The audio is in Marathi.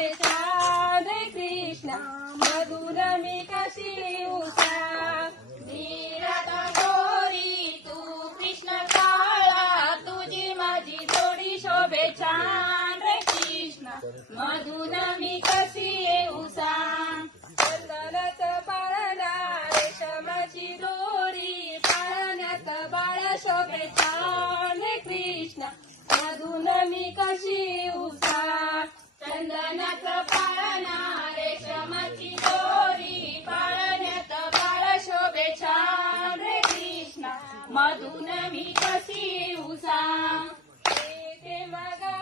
शुभेच्छा रे कृष्णा मधुर मी कशी उषा नीरद गोरी तू कृष्ण काळा तुझी माझी जोडी शुभेच्छा रे कृष्णा मधुर मी